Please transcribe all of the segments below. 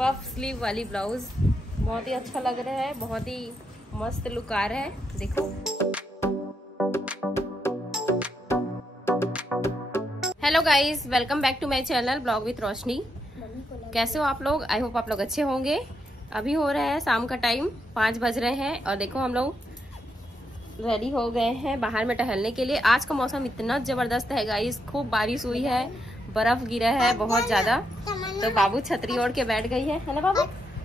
Puff sleeve वाली blouse बहुत ही अच्छा लग रहा है, बहुत ही मस्त लुक आ रहा है। देखो hello guys, welcome back to my channel blog with Roshni. कैसे हो आप लोग? आई होप आप लोग अच्छे होंगे। अभी हो रहा है शाम का टाइम, 5 बज रहे हैं और देखो हम लोग रेडी हो गए हैं बाहर में टहलने के लिए। आज का मौसम इतना जबरदस्त है गाइस, खूब बारिश हुई है, बर्फ गिरा है बहुत ज्यादा। तो बाबू छतरी ओढ़ के बैठ गई है ना बाबू?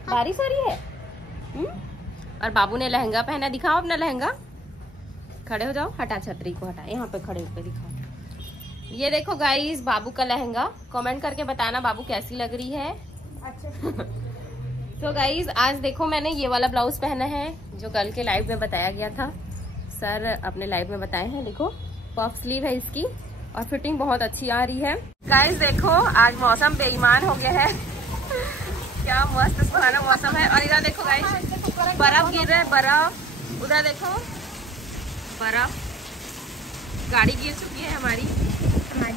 बारिश हो रही है। और बाबू ने लहंगा पहना, दिखाओ अपना लहंगा। खड़े हो जाओ, हटा छतरी को, हटा, यहाँ पे खड़े होकर दिखाओ। ये देखो गाइस बाबू का लहंगा, कमेंट करके बताना बाबू कैसी लग रही है। अच्छा। तो गाइस आज देखो मैंने ये वाला ब्लाउज पहना है जो कल के लाइव में बताया गया था, सर अपने लाइव में बताए हैं। देखो पफ स्लीव है इसकी और फिटिंग बहुत अच्छी आ रही है। गाइस देखो आज मौसम बेईमान हो गया है। क्या मस्त सुहाना मौसम है। और इधर देखो गाइस बर्फ गिर रहा है, बर्फ। उधर देखो बर्फ, गाड़ी गिर चुकी है हमारी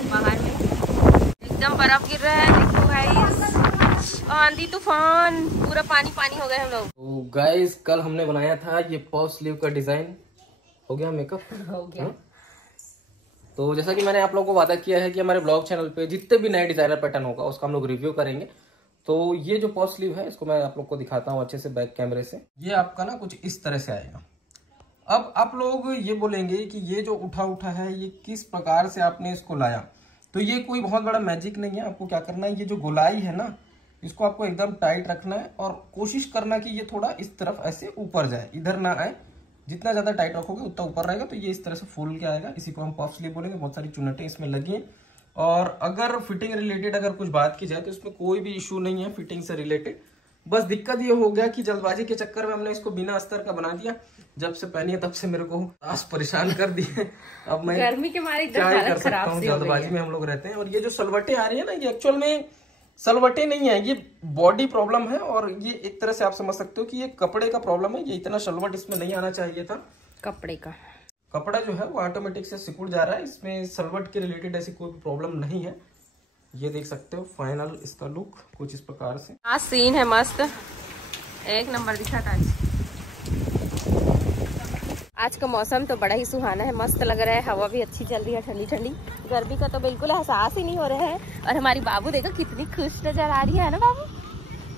बाहर में, एकदम बर्फ गिर रहा है। देखो गाइस आंधी तूफान, पूरा पानी पानी हो गए हम लोग। तो गाइस कल हमने बनाया था ये पफ स्लीव का डिजाइन, हो गया मेकअप हो गया। तो जैसा कि मैंने आप लोगों को वादा किया है कि हमारे ब्लॉग चैनल पे जितने भी नए डिजाइनर पैटर्न होगा उसका हम लोग रिव्यू करेंगे। तो ये जो पफ स्लीव है इसको मैं आप लोग को दिखाता हूँ अच्छे से बैक कैमरे से। ये आपका ना कुछ इस तरह से आएगा। अब आप लोग ये बोलेंगे कि ये जो उठा उठा है ये किस प्रकार से आपने इसको लाया। तो ये कोई बहुत बड़ा मैजिक नहीं है। आपको क्या करना है, ये जो गोलाई है ना इसको आपको एकदम टाइट रखना है और कोशिश करना कि ये थोड़ा इस तरफ ऐसे ऊपर जाए, इधर ना आए। जितना ज्यादा टाइट रखोगे उतना ऊपर रहेगा, तो ये इस तरह से फूल के आएगा। इसी को हम पफ स्लीव बोलेंगे। बहुत सारी चुन्नटें इसमें लगी हैं। और अगर फिटिंग रिलेटेड अगर कुछ बात की जाए तो इसमें कोई भी इशू नहीं है फिटिंग से रिलेटेड। बस दिक्कत ये हो गया कि जल्दबाजी के चक्कर में हमने इसको बिना अस्तर का बना दिया। जब से पहनी है तब से मेरे को आस परेशान कर दिए। अब मैं गर्मी के मारे क्या ही कर सकता हूँ, जल्दबाजी में हम लोग रहते हैं। और ये जो सलवटें आ रही है ना, ये एक्चुअल में सलवटें नहीं है, ये बॉडी प्रॉब्लम है। और ये एक तरह से आप समझ सकते हो कि ये कपड़े का प्रॉब्लम है। ये इतना सलवट इसमें नहीं आना चाहिए था। कपड़े का कपड़ा जो है वो ऑटोमेटिक से सिकुड़ जा रहा है। इसमें सलवट के रिलेटेड ऐसी कोई प्रॉब्लम नहीं है। ये देख सकते हो फाइनल इसका लुक कुछ इस प्रकार से। आज सीन है मस्त, एक नंबर दिखा था। आज का मौसम तो बड़ा ही सुहाना है, मस्त लग रहा है। हवा भी अच्छी चल रही है, ठंडी ठंडी। गर्मी का तो बिल्कुल एहसास ही नहीं हो रहा है। और हमारी बाबू देखो कितनी खुश नजर आ रही है ना बाबू।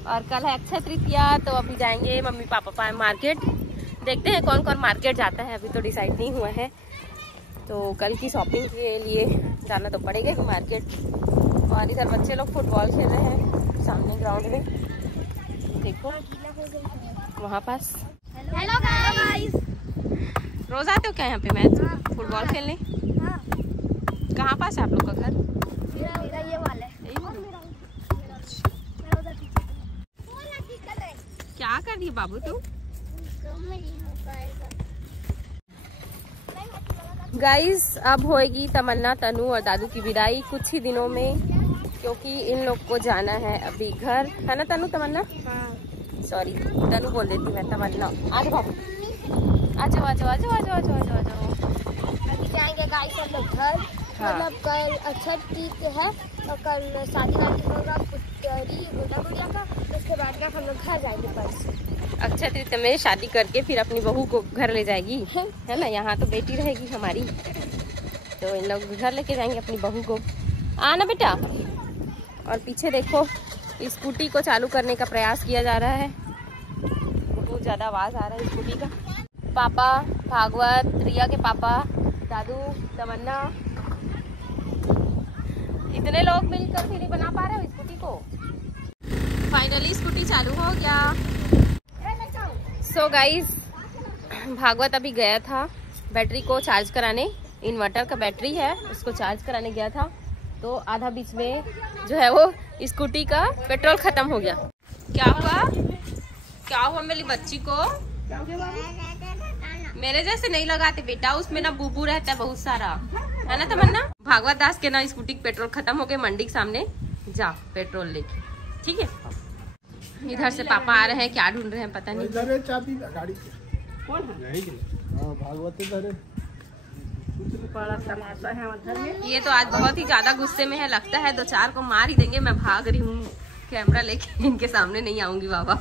और कल है अक्षय तृतीया, तो अभी जाएंगे मम्मी पापा मार्केट। देखते हैं कौन कौन मार्केट जाता है, अभी तो डिसाइड नहीं हुआ है। तो कल की शॉपिंग के लिए जाना तो पड़ेगा ही मार्केट। और इधर बच्चे लोग फुटबॉल खेल रहे हैं सामने ग्राउंड में, देखो वहाँ पास। हेलो गाइस, रोज आते हो क्या यहाँ पे मैच फुटबॉल खेलने? कहाँ पास है आप लोग का घर? मेरा ये वाला है। क्या कर रही है बाबू तू? गाइस अब होएगी तमन्ना, तनु और दादू की विदाई कुछ ही दिनों में, क्योंकि इन लोग को जाना है अभी घर, है ना तनु? तमन्ना, सॉरी तनु बोल देती मैं, तमन्ना। आ जाओ बाबू, आ जाओ आ जाओ आ जाओ आ जाओ आ जाओ आ जाओ। अभी जाएंगे गाइस हम लोग घर। मतलब कल अक्षय तृतीया है और कल शादी होगा पुत्री गुड़िया का। उसके बाद हम लोग घर जाएंगे परसों। अक्षय तृतीया में शादी करके फिर अपनी बहू को घर ले जाएगी, है ना? यहाँ तो बेटी रहेगी हमारी, तो इन लोग घर लेके जाएंगे अपनी बहू को। आना बेटा। और पीछे देखो स्कूटी को चालू करने का प्रयास किया जा रहा है, बहुत ज्यादा आवाज आ रहा है स्कूटी का। पापा भागवत, रिया के पापा, दादू, तमन्ना, इतने लोग मिलकर फिर बना पा रहे हो स्कूटी को। फाइनली स्कूटी चालू हो गया। सो गाइस भागवत अभी गया था बैटरी को चार्ज कराने, इन्वर्टर का बैटरी है उसको चार्ज कराने गया था। तो आधा बीच में जो है वो स्कूटी का पेट्रोल खत्म हो गया। क्या हुआ? क्या हुआ मेरी बच्ची को? मेरे जैसे नहीं लगाते बेटा, उसमें ना बूबू रहता है बहुत सारा, है ना तमन्ना? भागवत दास के ना स्कूटी पेट्रोल खत्म हो गए, मंडी के सामने जा पेट्रोल लेके, ठीक है? इधर से पापा आ रहे हैं, क्या ढूंढ रहे हैं पता नहीं। चाबी गाड़ी कौन है? भागवत बड़ा तमाशा है उधर में। ये तो आज बहुत ही ज्यादा गुस्से में है, लगता है 2-4 को मार ही देंगे। मैं भाग रही हूँ कैमरा लेके इनके सामने नहीं आऊंगी बाबा,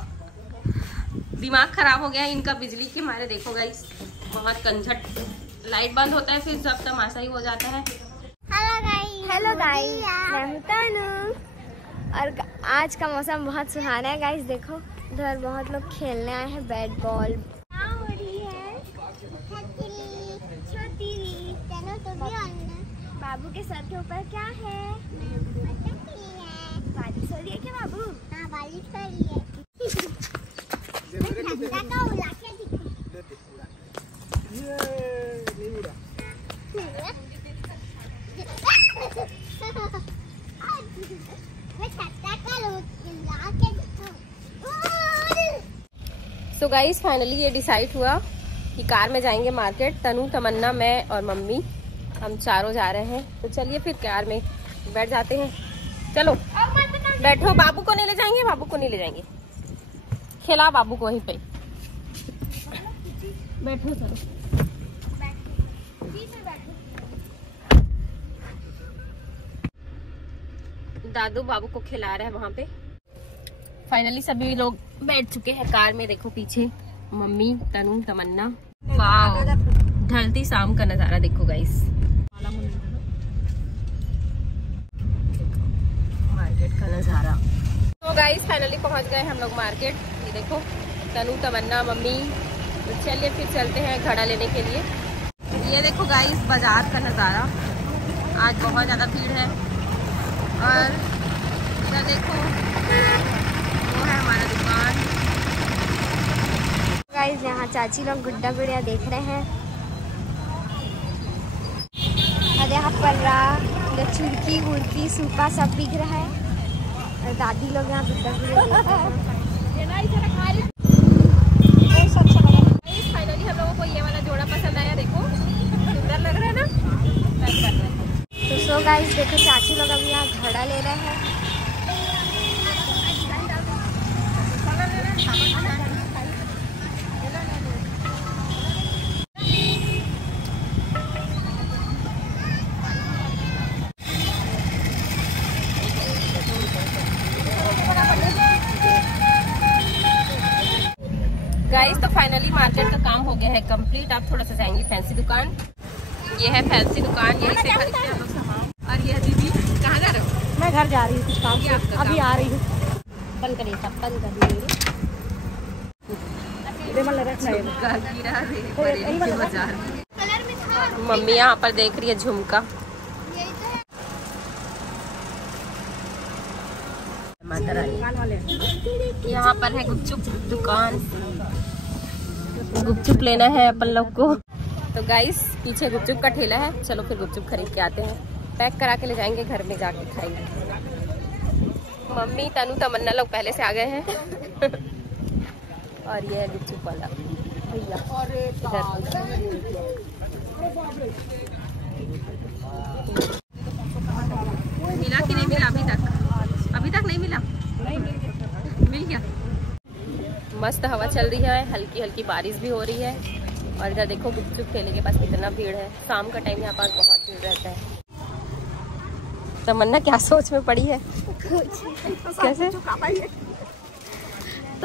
दिमाग खराब हो गया है इनका बिजली के मारे। देखो गाइस बहुत कंझट, लाइट बंद होता है फिर सब तमाशा ही हो जाता है। हेलो गाइस, मैं हूं तनु और आज का मौसम बहुत सुहाना है गाइस। देखो उधर बहुत लोग खेलने आए हैं बैट बॉल। बाबू के सर के ऊपर क्या है? बारिश हो रही है क्या बाबू? हाँ बारिश हो रही है। सो गाइस फाइनली ये डिसाइड हुआ कि कार में जाएंगे मार्केट। तनु, तमन्ना, मैं और मम्मी, हम चारों जा रहे हैं। तो चलिए फिर कार में बैठ जाते हैं। चलो बैठो, बाबू को नहीं ले जाएंगे, बाबू को नहीं ले जाएंगे, खिला बाबू को वहीं पे। बैठो चलो। दादू बाबू को खिला रहे हैं वहाँ पे। फाइनली सभी लोग बैठ चुके हैं कार में। देखो पीछे मम्मी, तनु, तमन्ना। वाव, ढलती शाम का नजारा देखो गाइस, मार्केट का नजारा। तो गाइस फाइनली पहुंच गए हम लोग मार्केट। ये देखो तनु, तमन्ना, मम्मी। तो चलिए फिर चलते हैं घड़ा लेने के लिए। ये देखो गाइस बाजार का नजारा, आज बहुत ज्यादा भीड़ है। और इधर देखो वो है हमारा दुकान। गाइस यहाँ चाची लोग गुड्डा गुड़िया देख रहे हैं और यहाँ पर चुड़की वुड़की सूपा सब बिक रहा है और दादी लोग यहाँ गुड्डा गुड़िया देख रहे हैं। फाइनली हम लोगों को ये वाला जोड़ा पसंद आया, देखो सुंदर लग रहा है ना, पैक कर रहे हैं। तो सो गाइस देखो चाची लोग अभी यहाँ घड़ा ले रहे हैं। गाइस तो फाइनली मार्केट का काम हो गया है कंप्लीट। आप थोड़ा सा जाएंगे फैंसी दुकान। ये है फैंसी दुकान, यहीं से खरीदते हैं हम लोग सामान। और ये दीदी कहाँ जा रहे हो? मैं घर जा रही हूँ कुछ काम से, अभी आ रही हूँ। बंद करिए सब, बंद करिए। मम्मी यहाँ पर देख रही है झुमका। यहाँ पर है गुपचुप दुकान, गुपचुप लेना है अपन लोग को। तो गाइस पीछे गुपचुप का ठेला है, चलो फिर गुपचुप खरीद के आते हैं। पैक करा के ले जाएंगे, घर में जाके खाएंगे। मम्मी, तनु, तमन्ना लोग पहले से आ गए हैं। और ये है गुपचुप वाला भैया मिला कि नहीं मिला अभी तक? अभी तक नहीं मिला, मिल गया। मस्त हवा चल रही है, हल्की हल्की बारिश भी हो रही है। और इधर देखो गुपचुप ठेले के पास कितना भीड़ है। शाम का टाइम यहाँ पास बहुत भीड़ रहता है। तमन्ना क्या सोच में पड़ी है? कैसे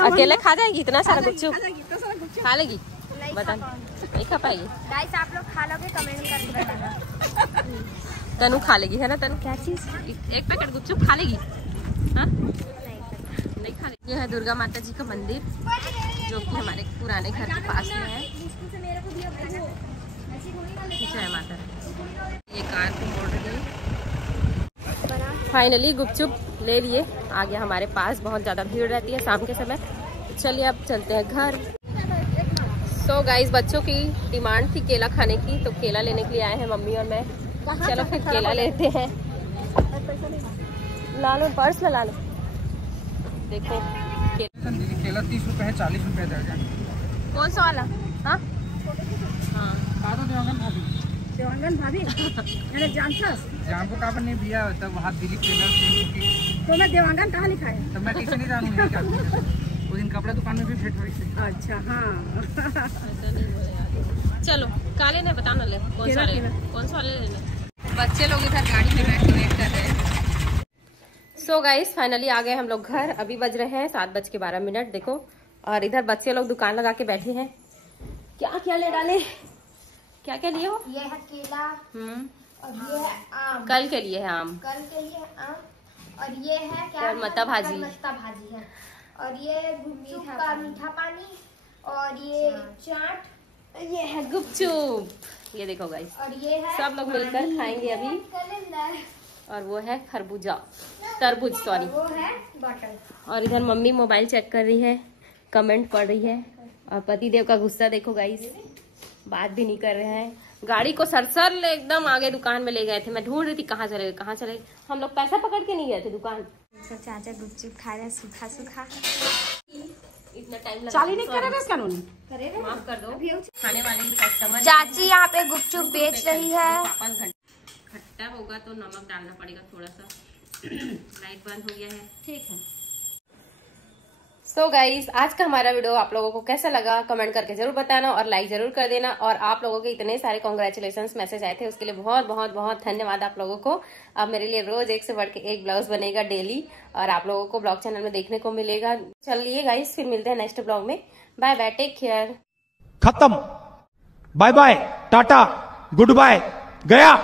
अकेले खा जाएगी इतना सारा गुपचुप? खा लेगी? बता, नहीं खा पाएगी। गाइस आप लोग खा लोगे कमेंट करके बताना। तनु खा लेगी है ना? तनु क्या चीज? एक पैकेट गुपचुप खा लेगी? हाँ नहीं खा लेगी। ये है दुर्गा माता जी का मंदिर जो कि हमारे पुराने घर के पास में है। जय माता। ये कार को मोड़ रही है। फाइनली गुपचुप ले लिए, आ गया हमारे पास। बहुत ज़्यादा भीड़ रहती है शाम के समय। चलिए अब चलते हैं घर। सो गाइस बच्चों की डिमांड थी केला खाने की, तो केला लेने के लिए आए हैं मम्मी और मैं। चलो फिर केला लेते हैं। ला लो पर्स, ला लो। देखो केला 30 रुपए है, 40 रुपए दर्जन। कौन सा वाला? हाँ हाँ तो देवांगन भाभी मैंने जान को काबर नहीं दिया तब वहाँ दिल्ली टेलर तो मैं देवांगन कहाँ लिखा है? तब मैं टीचर नहीं जानूंगी क्या उस दिन कपड़ा दुकान में भी भेंट हुई थी। अच्छा हाँ। चलो का लेना है बताओ ना, ले कौन सा लेना? कौन सा वाले लेना? बच्चे लोग इधर गाड़ी में बैठ के वेट कर रहे हैं। सो गाइस फाइनली आ गए हम लोग घर। अभी बज रहे हैं 7:12। देखो, और इधर बच्चे लोग दुकान लगा के बैठे हैं। क्या क्या ले डाले, क्या क्या लिए हो? ये है केला और ये है आम। कल के लिए है आम, कल के लिए आम। और ये है क्या, मत्ता भाजी। मत्ता भाजी है। और ये गुपचुप का मीठा पानी। और ये चाट, ये है गुपचुप। ये देखो गाइस, और ये है सब लोग मिलकर खाएंगे अभी। कैलेंडर, और वो है खरबूजा, तरबूज सॉरी। वो है बॉटल। और इधर मम्मी मोबाइल चेक कर रही है, कमेंट पढ़ रही है। और पतिदेव का गुस्सा देखो गाइस, बात भी नहीं कर रहे हैं। गाड़ी को सरसर ले एकदम आगे दुकान में ले गए थे। मैं ढूंढ रही थी कहाँ चले गए। हम लोग पैसा पकड़ के नहीं गए थे दुकान। तो चाचा गुपचुप खा रहे हैं सूखा सूखा। इतना टाइम चाली नहीं करे कानून, माफ कर दो। खाने वाले कस्टमर, चाची यहाँ पे गुपचुप बेच रही है। खट्टा होगा तो नमक डालना पड़ेगा थोड़ा सा। लाइट बंद हो गया है, ठीक है। सो गाइज, आज का हमारा वीडियो आप लोगों को कैसा लगा कमेंट करके जरूर बताना और लाइक जरूर कर देना। और आप लोगों के इतने सारे कॉन्ग्रेचुलेशंस मैसेज आए थे, उसके लिए बहुत बहुत बहुत धन्यवाद आप लोगों को। अब मेरे लिए रोज एक से बढ़ के एक ब्लाउज बनेगा डेली, और आप लोगों को ब्लॉग चैनल में देखने को मिलेगा। चलिए गाइज, फिर मिलते हैं नेक्स्ट ब्लॉग में। Bye bye, take care. खत्म, bye bye, tata, goodbye, गया।